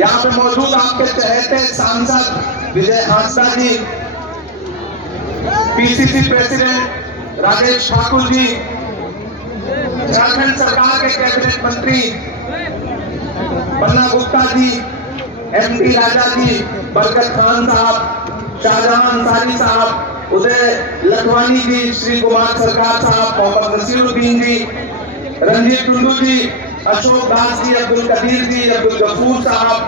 यहाँ पे मौजूद आपके चहेते सांसद विजय हांसदा जी, पीसीसी प्रेसिडेंट राजेश ठाकुर जी, झारखंड सरकार के कैबिनेट मंत्री बन्ना गुप्ता जी, एमडी राजा जी, बरकत खान साहब, शाहजहां अंसारी साहब, उदय लखवानी जी, श्री कुमार सरकार साहब, मोहम्मद नसीरुद्दीन जी, रंजीत टुंडू जी, अशोक दास जी, अब्दुल कदीर जी, अब्दुल गफूर साहब,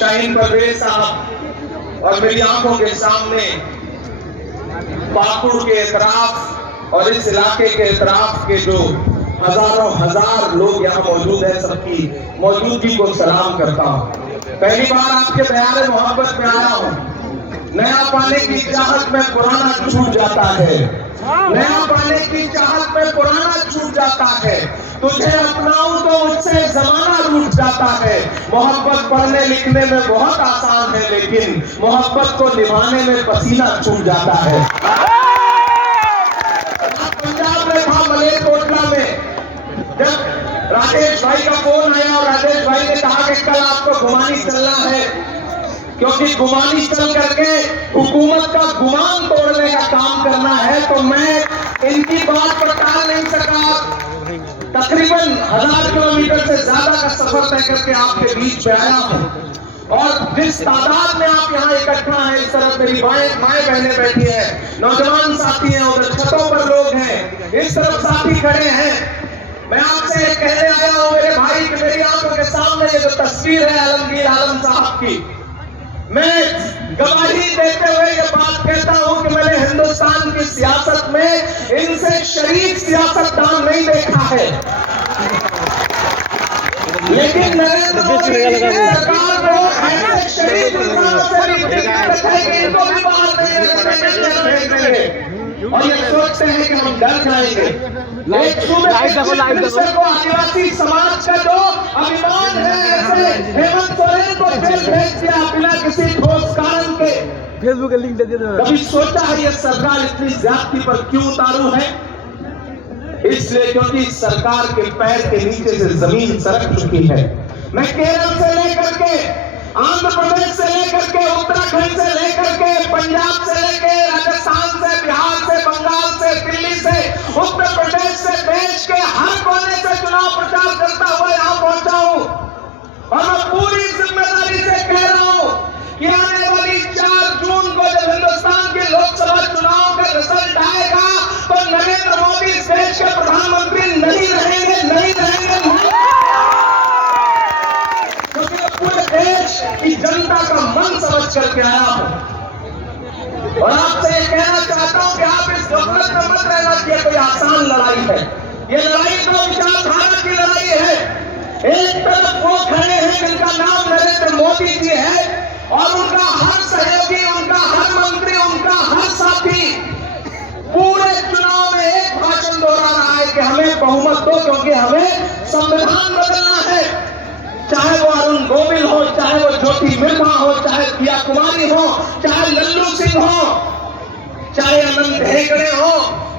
शाहीन परवेज साहब, और मेरी आंखों के सामने पाकुड़ के इतराफ और इस इलाके के इतराफ के जो हजारों हजार लोग यहाँ मौजूद हैं, सबकी मौजूदगी को सलाम करता हूँ। पहली बार आपके प्यारे मोहब्बत में आया हूँ। नया पाने की चाहत में पुराना छूट जाता है, नया पाने की चाहत में पुराना छूट जाता है। तुझे अपनाऊं तो मुझसे जमाना रूठ जाता है। मोहब्बत पढ़ने लिखने में बहुत आसान है, लेकिन मोहब्बत को निभाने में पसीना छूट जाता है। पंजाब में था मलेरकोटला में, जब राजेश भाई का फोन आया और राजेश भाई ने कहा कि कल आपको गुमानी चलना है, क्योंकि गुमानी चल करके हुकूमत का गुमान तोड़ने का काम करना है, तो मैं इनकी बात पर टाल नहीं सका। तकरीबन 1000 किलोमीटर से ज्यादा का सफर तय करके आपके बीच में आया हूं। और जिस तादाद में आप यहाँ इकट्ठा हैं, इस तरफ मेरी माएँ बहनें बैठी हैं, नौजवान साथी हैं, उधर छतों पर लोग हैं, इस तरफ साथी खड़े हैं। मैं आपसे कहने आया हूँ मेरे भाई कि मेरी आंखों के सामने ये जो तस्वीर है आलमगीर आलम साहब की, मैं गवाही देते हुए ये बात कहता हूं कि मैंने हिंदुस्तान की सियासत में इनसे शरीफ सियासतदान नहीं देखा है, लेकिन नरेंद्र मोदी सरकार को ऐसे शरीफ इंसानों से भी दिक्कत है कि इनको भी बाहर नहीं भेजेंगे और ये सोचते हैं कि हम डर जाएंगे। एक सूबे को आदिवासी समाज का जो अभिमान है, ऐसे हेमंत सोरेन को जेल भेज दिया बिना किसी ठोस कारण के। फेसबुक लिंक दे दिया। कभी सोचा है ये सरकार इतनी ज्यादती पर क्यों उतारू है? इसलिए क्योंकि सरकार के पैर के नीचे से जमीन सरक चुकी है। मैं केरल से लेकर के, आंध्र प्रदेश से लेकर के, उत्तराखंड से लेकर के, पंजाब से लेकर राजस्थान से, बिहार से, बंगाल से, दिल्ली से, उत्तर प्रदेश से, देश के हर कोने से चुनाव प्रचार करता हुआ यहाँ पहुंचा हूँ। और मैं पूरी जिम्मेदारी से कह रहा हूँ कि आने वाली 4 जून को जब हिंदुस्तान के लोकसभा चुनाव का रिजल्ट आएगा, तो नरेंद्र मोदी इस देश के प्रधानमंत्री नहीं रहेंगे, नहीं रहेंगे, क्योंकि पूरे देश की जनता का मन समझ करके आया हूं। और आपसे ये कहना चाहता हूं कि आप इस गफलत में मत रहना कि ये कोई आसान लड़ाई है। ये लड़ाई तो विचारधारा की लड़ाई है। एक तरफ वो खड़े हैं जिनका नाम नरेंद्र मोदी जी है और उनका हर सहयोगी, उनका हर मंत्री, उनका हर साथी पूरे चुनाव में एक भाषण दोहरा रहा है कि हमें बहुमत दो, क्योंकि हमें संविधान बदलना है। चाहे वो अरुण गोविल हो, चाहे वो ज्योति मिर्मा हो, चाहे प्रिया कुमारी हो, चाहे लल्लू सिंह हो, चाहे अनंत हेगड़े हो,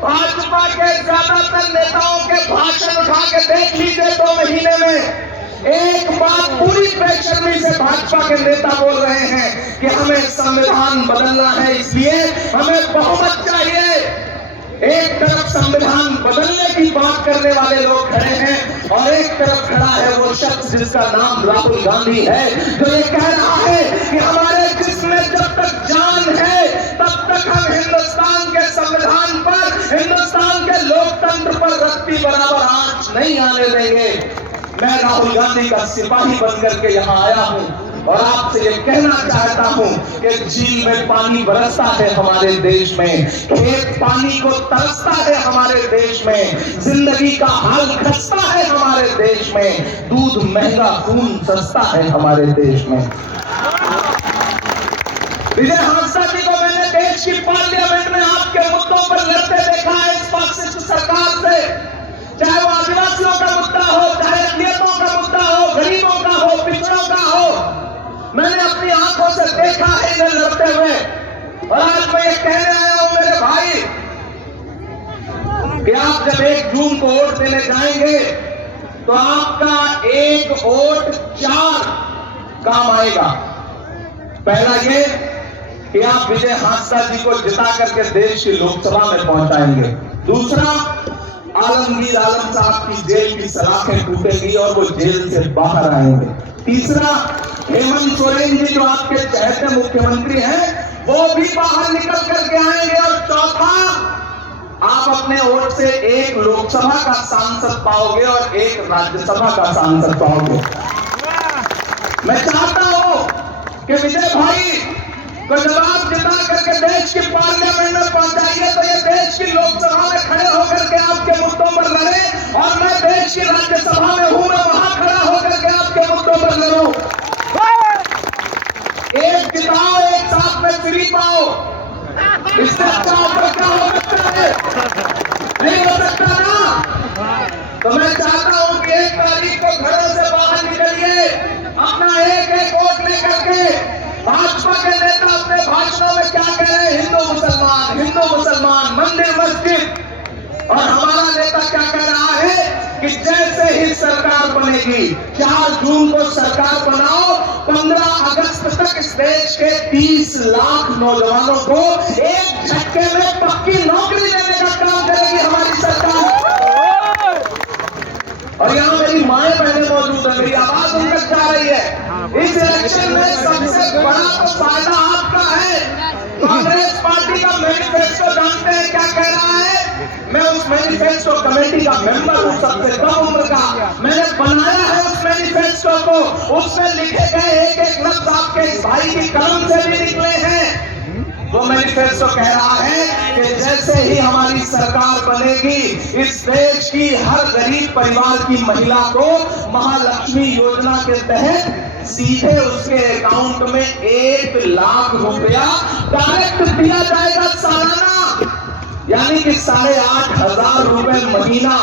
भाजपा के ज्यादातर नेताओं के भाषण उठा के देख लीजिए 2 महीने में एक बात पूरी बेशर्मी से भाजपा के नेता बोल रहे हैं कि हमें संविधान बदलना है, इसलिए हमें बहुमत चाहिए। एक तरफ संविधान बदलने की बात करने वाले लोग खड़े हैं और एक तरफ खड़ा है वो शख्स जिसका नाम राहुल गांधी है, जो ये कह रहा है कि हमारे जिस्म में जब तक जान है तब तक हम हिंदुस्तान के संविधान पर, हिंदुस्तान के लोकतंत्र पर रत्ती बराबर आंच नहीं आने देंगे। मैं राहुल गांधी का सिपाही बनकर के यहाँ आया हूँ और आपसे ये कहना चाहता हूं कि झील में पानी बरसता है हमारे देश में, खेत पानी को तरसता है हमारे देश में, जिंदगी का हाल खस्ता है हमारे देश में, दूध महंगा, खून सस्ता है हमारे देश में। विजय हांसदा जी को मैंने देश की पार्लियामेंट में आपके मुद्दों पर लड़ते देखा है इस फासिस्ट सरकार से, चाहे वो आदिवासियों का मुद्दा हो, चाहे अकलियतों का मुद्दा हो, गरीबों का हो, पिछड़ों का हो। मैंने अपनी आंखों से देखा है इन्हें लड़ते हुए। और आज मैं ये कहने आया हूं मेरे भाई, कि आप जब 1 जून को वोट देने जाएंगे तो आपका एक वोट 4 काम आएगा। पहला ये कि आप विजय हांसदा जी को जिता करके देश की लोकसभा में पहुंचाएंगे। दूसरा, आलमगीर आलम साहब की जेल की सलाखें टूटेंगी और वो जेल से बाहर आएंगे। तीसरा, हेमंत सोरेन जी जो आपके चहेते मुख्यमंत्री हैं वो भी बाहर निकल करके आएंगे। और चौथा, आप अपने वोट से 1 लोकसभा का सांसद पाओगे और 1 राज्यसभा का सांसद पाओगे। मैं चाहता हूं कि विजय भाई को जब आप जिता करके देश की पार्लियामेंट में पहुंचाइए तो ये देश की लोकसभा में खड़े होकर के आपके मुद्दों पर लड़े, और मैं देश की राज्यसभा में हूं, मैं वहां खड़ा होकर के आपके मुद्दों पर लड़ूं। एक जिताओ, एक साथ में फ्री पाओ, इससे अच्छा ऑफर क्या हो सकता है? नहीं हो सकता ना। तो मैं चाहता हूं कि 1 तारीख को घरों से बाहर निकलिए, अपना एक वोट लेकर के। भाजपा के नेता अपने भाषणों में क्या कह रहे हैं? हिंदू मुसलमान, मंदिर मस्जिद। और हमारा नेता क्या कह रहा है कि जैसे ही सरकार बनेगी, 4 जून को सरकार बनाओ, 15 अगस्त तक इस देश के 30 लाख नौजवानों को एक झटके में पक्की नौकरी देने का काम करेगी हमारी सरकार। और यहाँ मेरी माएं बहनें मौजूद है, मेरी आवाज उनकर जा रही है। इस इलेक्शन में सबसे बड़ा तो फायदा आपका है। कांग्रेस पार्टी का मैनिफेस्टो जानते हैं क्या कह रहा है? मैं उस मैनिफेस्टो कमेटी का मेंबर हूं, सबसे कम उम्र का। मैंने बनाया है उस मैनिफेस्टो को। उसमें लिखे गए एक लफ्ज आपके इस भाई की कलम से भी निकले हैं। वो मैनिफेस्टो कह रहा है कि जैसे ही हमारी सरकार बनेगी, इस देश की हर गरीब परिवार की महिला को महालक्ष्मी योजना के तहत सीधे उसके अकाउंट में 1 लाख रुपया डायरेक्ट दिया जाएगा सालाना, यानी कि 8,500 रुपए महीना।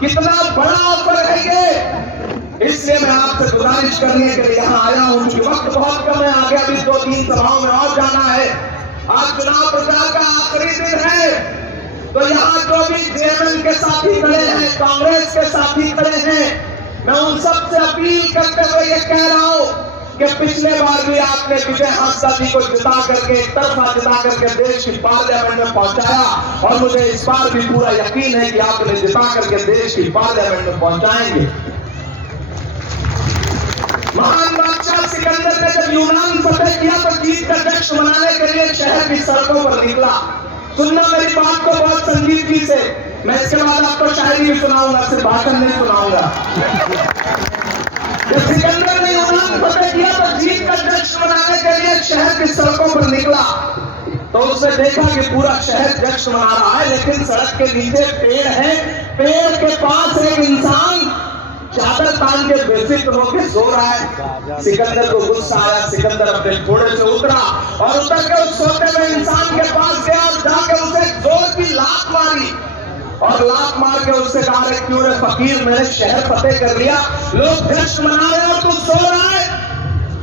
कितना बड़ा ऑफर है ये। इसलिए मैं आपसे गुजारिश करने के लिए यहाँ आया हूँ कि वक्त बहुत कम है, आगे अभी 2-3 सभाओं में और जाना है। आज चुनाव प्रचार का आखिरी दिन है, तो यहाँ जो भी जेएमएम के साथी खड़े हैं, कांग्रेस के साथी खड़े हैं, मैं उन सब से अपील करते हुए ये कह रहा हूं कि पिछले बार भी आपने विजय हांसदा जी को जिता करके, एक तरफा जिता करके देश की पार्लियामेंट में पहुंचाया, और मुझे इस बार भी पूरा यकीन है कि आप उन्हें जिता करके देश की पार्लियामेंट में पहुंचाएंगे। महान बादशाह सिकंदर ने जब यूनान फतेह किया तो जीत का जश्न मनाने के लिए शहर की सड़कों पर निकला। सुनना मेरी बात को बहुत संजीदगी से, मैं इसके बाद आपको शायरी भी सुनाऊंगा, सिर्फ भाषण नहीं सुनाऊंगा। जब सिकंदर ने यूनान फतेह किया तो जीत का जश्न मनाने के लिए शहर की सड़कों पर निकला, तो उसने देखा कि पूरा शहर जश्न मना रहा है, लेकिन सड़क के नीचे पेड़ है, पेड़ के पास एक इंसान चादर तान के बेफिक्र होकर सो रहा है। सिकंदर को गुस्सा आया, सिकंदर अपने घोड़े से उतरा और उतर के उस सोते हुए इंसान के पास गया और जाके उसे जोर की लात मारी, और लात मार के उससे कहा, क्यों रे फकीर, मैंने शहर फतेह कर लिया, लोग जश्न मना रहे और तू सो रहा है।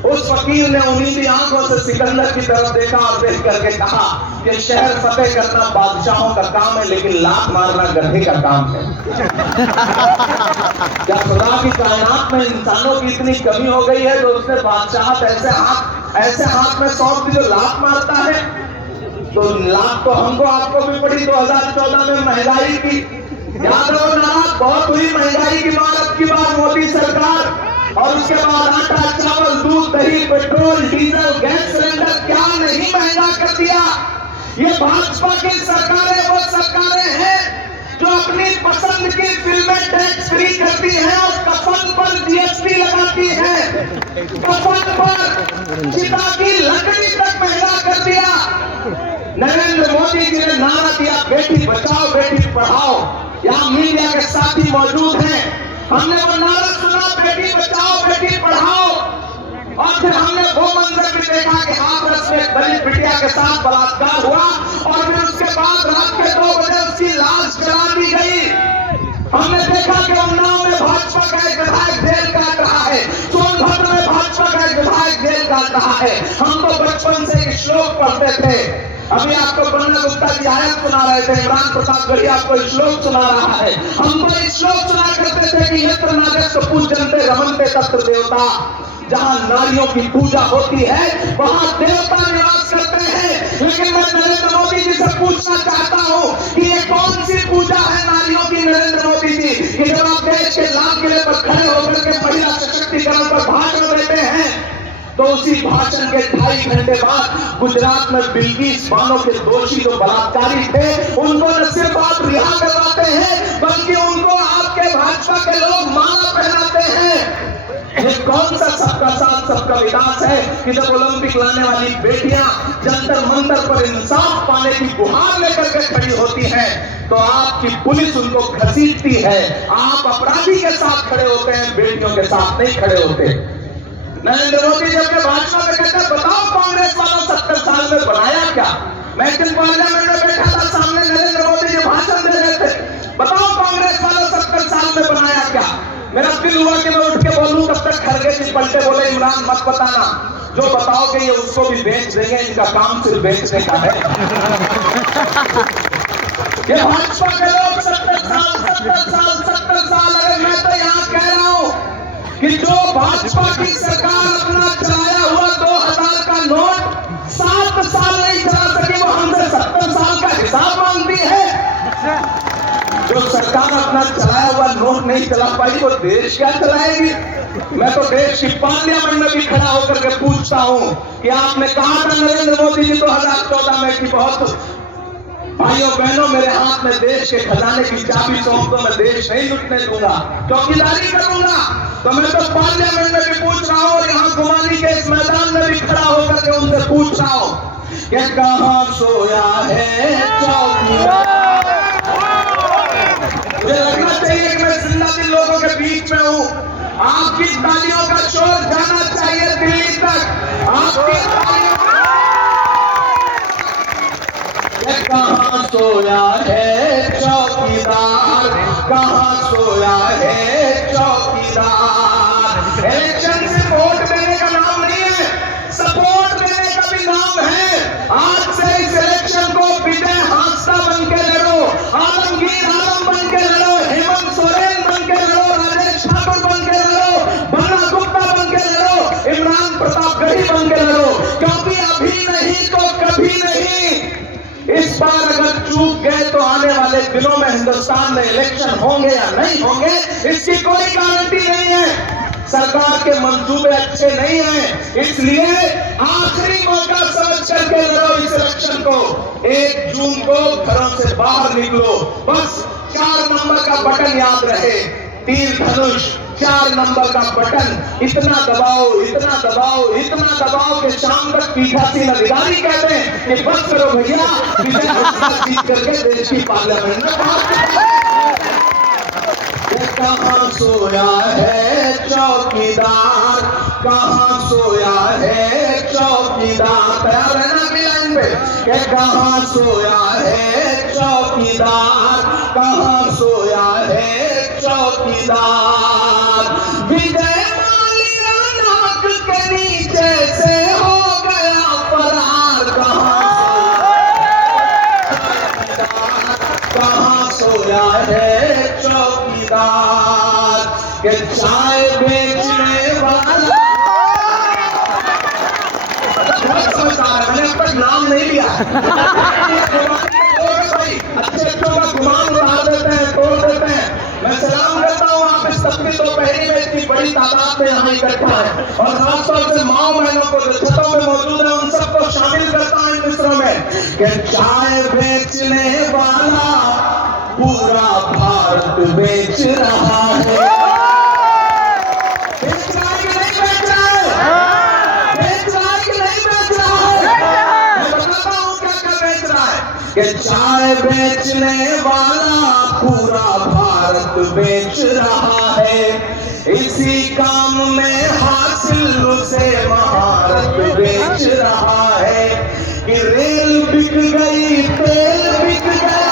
उस फकीर ने उन्हीं आंखों से सिकंदर की तरफ देखा और देख करके कहा कि शहर फतेह करना बादशाहों का काम है, लेकिन लात मारना गधे का काम है। क्या खुदा की कायनात में इंसानों की इतनी कमी हो गई है तो उसने बादशाह ऐसे हाथ में सौंप दी जो लात मारता है? तो लात तो हमको आपको भी पड़ी 2014 में महंगाई की। याद रहो नाराज बहुत हुई महंगाई की मार की बार मोदी सरकार, और उसके बाद आटा, चावल, दूध, दही, पेट्रोल, डीजल, गैस सिलेंडर क्या नहीं महंगा कर दिया। ये भाजपा की सरकारें वो सरकारें हैं जो अपनी पसंद की फिल्में टैक्स फ्री करती हैं और कफन पर जीएसटी लगाती हैं। कफन पर चिता की लकड़ी तक महंगा कर दिया। नरेंद्र मोदी जी ने नारा दिया, बेटी बचाओ बेटी पढ़ाओ। यहाँ मीडिया के साथी मौजूद हैं, हमने वो नारा सुना, बेटी बचाओ बेटी पढ़ाओ, और फिर हमने वो मंजर भी देखा कि हाथरस में दलित बिटिया के साथ बलात्कार हुआ, और फिर उसके बाद रात के 2 बजे उसकी लाश जला दी गई। हमने देखा कि उन्नाव में भाजपा का एक विधायक जेल काट रहा है, सोनभद्र में भाजपा का एक विधायक जेल काट रहा है। हम तो बचपन से एक श्लोक पढ़ते थे, अभी आपको बन्ना गुप्ता जी आयत सुना रहे थे, इमरान प्रताप गढ़ी आपको श्लोक सुना रहा है। हम तो श्लोक सुना करते थे कि यत्र नागस्य पूजन्ते रमन्ते तत्र देवता, जहां नारियों की पूजा होती है वहां देवता निवास करते हैं। लेकिन मैं नरेंद्र मोदी जी से पूछना चाहता हूं कि ये कौन सी पूजा है नारियों की, नरेंद्र मोदी जी, कि जब आप देश के लाल किले पर खड़े होकर के महिला सशक्तिकरण पर भाषण देते हैं तो उसी भाषण के 2.5 घंटे बाद गुजरात में बिल्किस बानो के दोषी जो बलात्कारी थे उनको न सिर्फ आप रिहा करवाते हैं बल्कि उनको आपके भाजपा के लोग माला पहनाते हैं। ये कौन सा सबका साथ सबका विकास है कि जब ओलंपिक लाने वाली बेटियां जंतर मंतर पर इंसाफ पाने की गुहार लेकर के खड़ी होती हैं तो आपकी पुलिस उनको घसीटती है। आप अपराधी के साथ खड़े होते हैं, बेटियों के साथ नहीं खड़े होते। नरेंद्र मोदी जी अपने भाषण में कहते हैं बताओ कांग्रेस वालों 70 साल में बनाया क्या। मैं दिन पार्लियामेंट में बैठा था, सामने नरेंद्र मोदी जी भाषण दे रहे थे, बताओ कांग्रेस वालों 70 साल में बनाया क्या। मेरा दिल हुआ कि मैं उठ के बोलूं, तब तक खड़गे जी पलटे बोले इमरान मत बताना, जो बताओगे ये उसको भी बेच देंगे, इनका काम सिर्फ बेचने का है। ये भाजपा के लोग 70 साल, अरे मैं तो यहाँ कह रहा हूं कि जो भाजपा की सरकार अपना चलाया हुआ 2000 का नोट 7 साल नहीं चला सकी, वो हमसे 70 साल का हिसाब मांगती है। जो सरकार अपना चलाया हुआ नोट नहीं चला पाई वो देश क्या चलाएगी। मैं तो देश की पार्लियामेंट में भी खड़ा होकर के पूछता हूं कि आपने कहा था नरेंद्र मोदी जी 2014 में कि बहुत भाइयों बहनों मेरे हाथ में देश के खजाने की चाबी सौंप दो, मैं देश नहीं लुटने दूंगा, चौकीदारी करूंगा। तो मैं तो पार्लियामेंट में भी पूछ रहा हूं और यहाँ गुमानी के इस मैदान में भी खड़ा होकर के उनसे पूछ रहा हूं कि कहां सोया है चौकीदार। मुझे लगना चाहिए कि मैं जिंदा दिल लोगों के बीच में हूं। आपकी तालियों का शोर जाना चाहिए दिल्ली तक। आपकी तालियों कहां सोया है चौकीदार, कहां सोया है चौकीदार। इलेक्शन सिर्फ वोट देने का नाम नहीं है, सपोर्ट देने का भी नाम है। आज से इस इलेक्शन को विजय हादसा बन के लड़ो, आलमगीर आलम बन के लड़ो, हेमंत सोरेन बन के लड़ो, राजेश ठाकुर बन के लड़ो, बन्ना गुप्ता बन के लड़ो, इमरान प्रताप गढ़ी बन के लड़ो, क्योंकि अभी नहीं तो कभी नहीं। इस बार अगर चूक गए तो आने वाले दिनों में हिंदुस्तान में इलेक्शन होंगे या नहीं होंगे इसकी कोई गारंटी नहीं है। सरकार के मंसूबे अच्छे नहीं हैं, इसलिए आखिरी मौका समझ करके लड़ो इस इलेक्शन को। 1 जून को घरों से बाहर निकलो, बस 4 नंबर का बटन याद रहे, तीर धनुष 4 नंबर का बटन, इतना दबाओ इतना दबाओ इतना दबाओ कि शाम तक पीठासीन अधिकारी कहते हैं कि बस करो भैया, विजय हासिल जीत करके देश की पार्लियामेंट में पहुंच। कहां सोया है चौकीदार, कहां सोया है चौकीदार। तैयार है ना अगली लाइन पे कि कहां सोया है चौकीदार, कहां सोया है चौकीदार। विजय माल्या नाक के नीचे से हो गया फरार, कहां सोया है चौकीदार। के चाय बेचने वाला मैंने अब तक नाम नहीं लिया। अच्छे अच्छों का गुमान उड़ा देते हैं, तोड़ देते हैं। मैं सलाम करता हूँ आप इस तबके तो पहली में इतनी बड़ी तादाद में यहाँ इकट्ठा है और खासतौर से माओ बहनों को जो छतों में मौजूद है उन सबको शामिल करता हूँ इन मित्रों में कि चाय बेचने वाला पूरा भारत बेच रहा है। बेच रहा है कि नहीं बेच रहा है? बेच रहा है कि नहीं बेच रहा है? मैं बताता हूँ क्या क्या बेच रहा है कि चाय बेचने वाला पूरा भारत बेच रहा है। इसी काम में हासिल उसे महारत बेच रहा है कि रेल बिक गई, तेल बिक गया।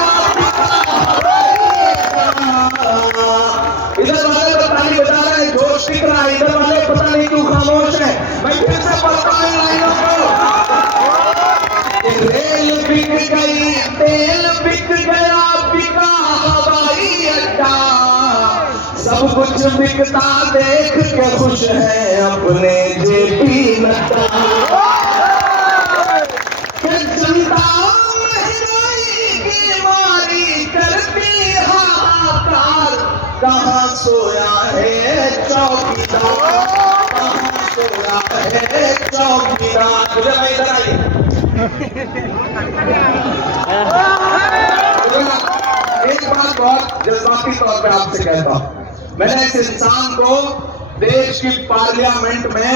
इधर वाले बताने बता रहे हैं जोश दिख रहा है, इधर वाले पता नहीं क्यों खामोश है। मैं फिर से पढ़ता हूँ लाइनों को। रेल कुछ बिकता देख के खुश है अपने जेबी नड्डा। जनता महंगाई की मारी करती हाहाकार, कहाँ सोया है चौकीदार, कहाँ सोया है चौकीदार। मुझे भाई इधर आइए। एक बात बहुत जज्बाती तौर पे आपसे कहता हूं, मैंने इस इंसान को देश की पार्लियामेंट में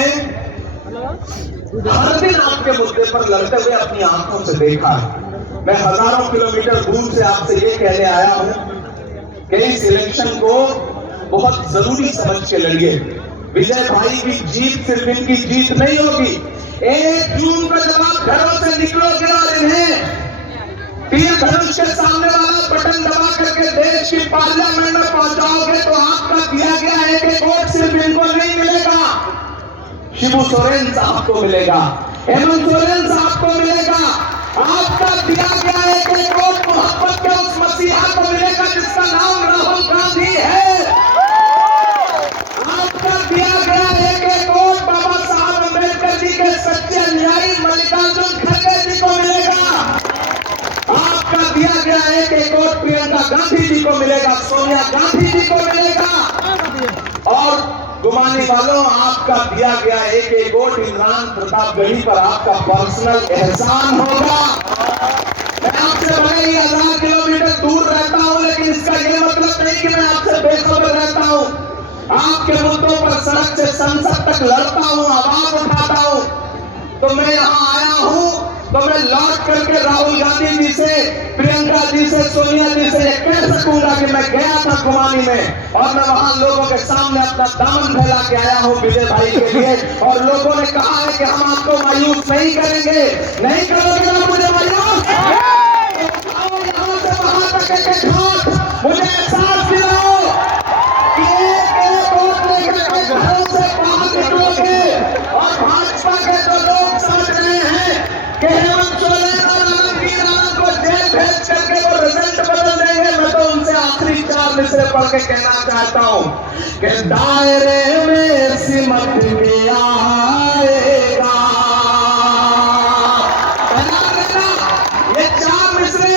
हर दिन आपके मुद्दे पर लड़ते हुए अपनी आंखों से देखा है। मैं हजारों किलोमीटर दूर से आपसे ये कहने आया हूं कि इस इलेक्शन को बहुत जरूरी समझ के लड़िए। विजय भाई की जीत सिर्फ इनकी जीत नहीं होगी। 1 जून को जब आप घरों से निकलोगे और इन्हें तीर धनुष के सामने वाला बटन दबा करके देश की पार्लियामेंट में पहुंचाओगे तो आपका दिया गया एक वोट सिर्फ इनको नहीं मिलेगा, शिबू सोरेन साहब को मिलेगा, हेमंत सोरेन साहब को मिलेगा। आपका दिया गया एक वोट मोहब्बत के उस मसीहा को मिलेगा जिसका नाम राहुल गांधी है। आपका दिया गया एक वोट बाबा साहब अम्बेडकर जी के सच्चे न्यायी मल्लिकार्जुन खड़गे जी को मिलेगा। आपका दिया गया एक वोट प्रियंका गांधी जी को मिलेगा, सोनिया गांधी जी को मिलेगा। और गुमानी वालों, आपका दिया गया एक वोट इमरान प्रतापगढ़ी पर आपका पर्सनल एहसान होगा। मैं आपसे भले ही 1000 किलोमीटर दूर रहता हूं, लेकिन इसका यह मतलब नहीं कि मैं आपसे बेखबर रहता हूं। आपके मुद्दों पर सड़क से संसद तक लड़ता हूं, आवाज उठाता हूं। तो मैं यहां आया हूं तो मैं लौट करके राहुल गांधी जी से, प्रियंका जी से, सोनिया जी से ये कह सकूंगा कि मैं गया था गुमानी में और मैं वहां लोगों के सामने अपना दामन फैला के आया हूं विजय भाई के लिए। और लोगों ने कहा है कि हम आपको मायूस नहीं करेंगे। नहीं करोगे ना मुझे मायूस? यहां से वहां तक के घाट मुझे एहसास दिलाओ कि एक वोट लेकर घरों से बाहर निकलोगे और भाजपा के जो लोग समझ रहे हैं कि हेमंत सोरेन और आलमगीर आलम को जेल भेज करके वो रिजल्ट बदल देंगे, मैं तो उनसे आखिरी 4 मिसरे पढ़ के कहना चाहता हूं कि दायरे में सिमट के आएगा। ये 4 मिसरे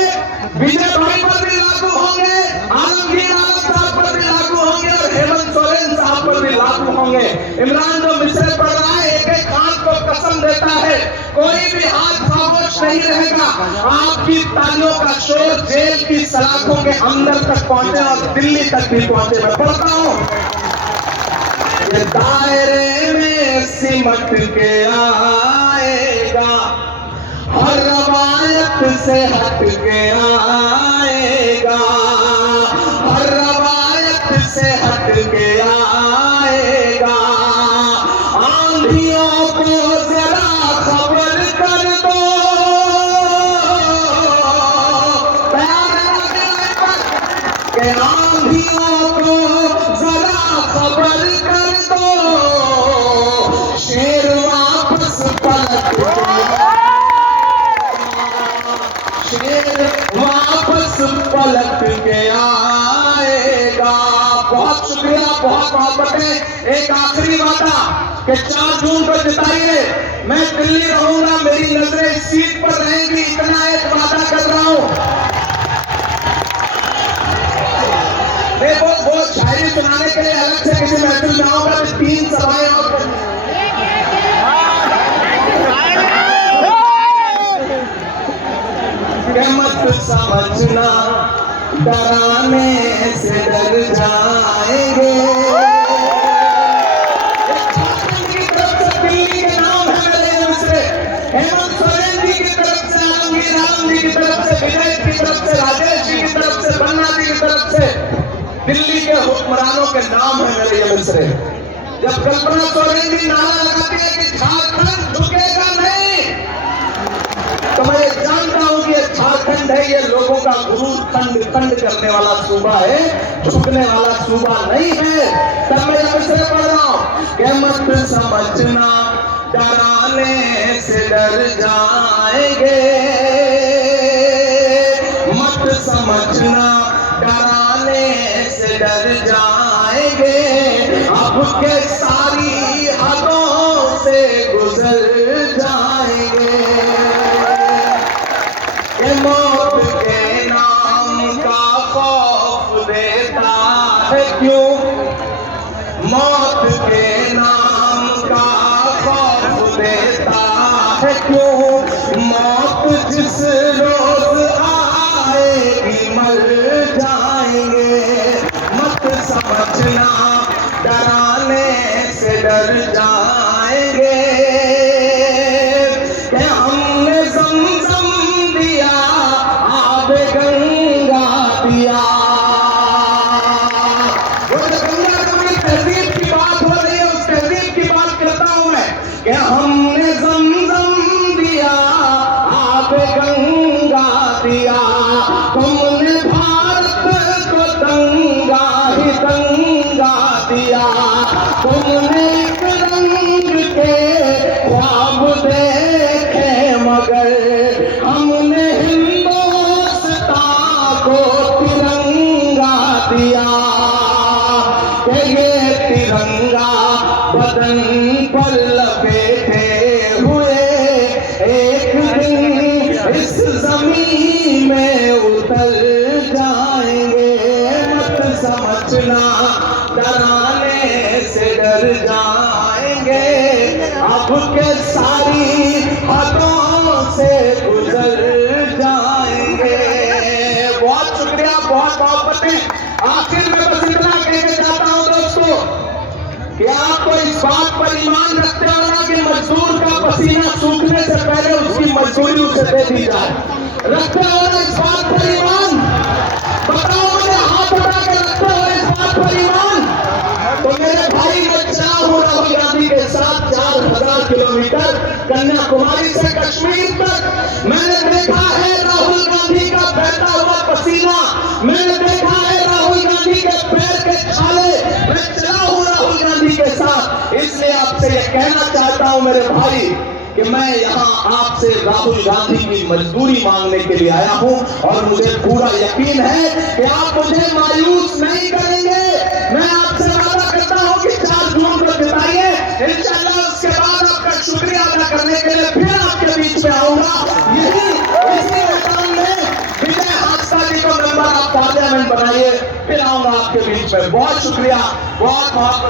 विजय भाई पर भी लागू होंगे, आलमगीर आलम साहब पर भी लागू होंगे और हेमंत सोरेन साहब पर भी लागू होंगे। इमरान जो मिसरे पढ़ रहा है, एक एक हाथ को कसम देता है कोई भी हाथ खामोश नहीं रहेगा। आपकी तालियों का शोर जेल की सलाखों के अंदर तक पहुंचे और दिल्ली तक भी पहुंचे। मैं पढ़ता हूं, ये दायरे में सिमट के आएगा, हर रवायत से हट के आएगा, हर रवायत से हट के आएगा। आंधियों को जरा खबर कर दो, कि आंधियों को जरा खबर कर दो, शेर वापस पलट के, शेर वापस पलट के आएगा। बहुत शुक्रिया, बहुत मोहब्बतें। एक आखिरी वादा कि 4 जून को जिताइए, मैं दिल्ली रहूंगा, मेरी नजरें इस सीट पर रहेंगी, इतना एक वादा कर रहा हूं। मैं वो शायरी सुनाने के लिए अलग से किसी महफिल में आऊंगा, 3 सभाएं और मत समझना डराने से डर जाएंगे। की तरफ से दिल्ली के नाम है मेरे मिसरे, हेमंत सोरेन जी की तरफ से, आलमगीर आलम जी की तरफ से, विजय की तरफ से, राजेश जी की तरफ से, बन्ना जी की तरफ से दिल्ली के हुक्मरानों के नाम है मेरे ये मिसरे। जब कल्पना सोरेन जी नारा लगाती है कि झारखंड झुकेगा नहीं, तो मैं जानता हूं कि ये झारखंड है, ये लोगों का गुरूर खंड खंड करने वाला सूबा है, झुकने वाला सूबा नहीं है। तब मैं मिसरे पढ़ रहा हूं कि मत समझना डराने से डर जाएंगे, मत समझना डराने से डर जाएंगे, मौत जिस रोज आएगी मर जाएंगे, मत समझना डराने से डर जाएंगे। कि हमने ज़मज़म दिया, आब गंगा दिया। वो जो गंगा नदी तहजीब की बात हो रही है, उस तहजीब की बात करता हूं मैं कि हमने ज़मज़म दिया, आब गंगा दिया। तुमने भारत को दंगा ही दंगा दिया। तुमने एक रंग के ख्वाब देखे मगर हमने हिंदुस्तान को तिरंगा दिया। कि ये तिरंगा बदन पर लपेटे हुए एक दिन इस जमीन में उतर जाएंगे। मत समझना डराने से डर जाएंगे, अब के सारी हदों से गुजर जाएंगे। बहुत शुक्रिया, बहुत मोहब्बतें। आखिर में बस इतना कहना चाहता हूं दोस्तों कि आपको इस बात पर ईमान रखते हो ना कि मजदूर का पसीना सूखने से पहले उसकी मजदूरी उसे दे दी जाए। रखते हो ना इस बात पर ईमान? बताओ मुझे, हाथ उठा के रखते हो इस बात पर ईमान? तो मेरे भाई, मैं चला हूं राहुल गांधी के साथ 4000 किलोमीटर कन्याकुमारी से कश्मीर तक। मैंने देखा है राहुल गांधी का बहता हुआ पसीना, मैंने देखा है राहुल गांधी के पैर के छाले। मैं चला हूं राहुल गांधी के साथ, इसलिए आपसे ये कहना चाहता हूं मेरे भाई कि मैं यहाँ आपसे राहुल गांधी की मजदूरी मांगने के लिए आया हूं और मुझे पूरा यकीन है कि आप मुझे मायूस नहीं करेंगे। मैं आपसे वादा करता हूं कि 4 जून को जिताइए, इंशाअल्लाह उसके बाद आपका शुक्रिया अदा करने के लिए फिर आपके बीच में आऊंगा। यही इसी मैदान में विजय हादसा जी को मेंबर ऑफ पार्लियामेंट बनाइए, फिर आऊंगा आपके बीच में। बहुत शुक्रिया, बहुत बहुत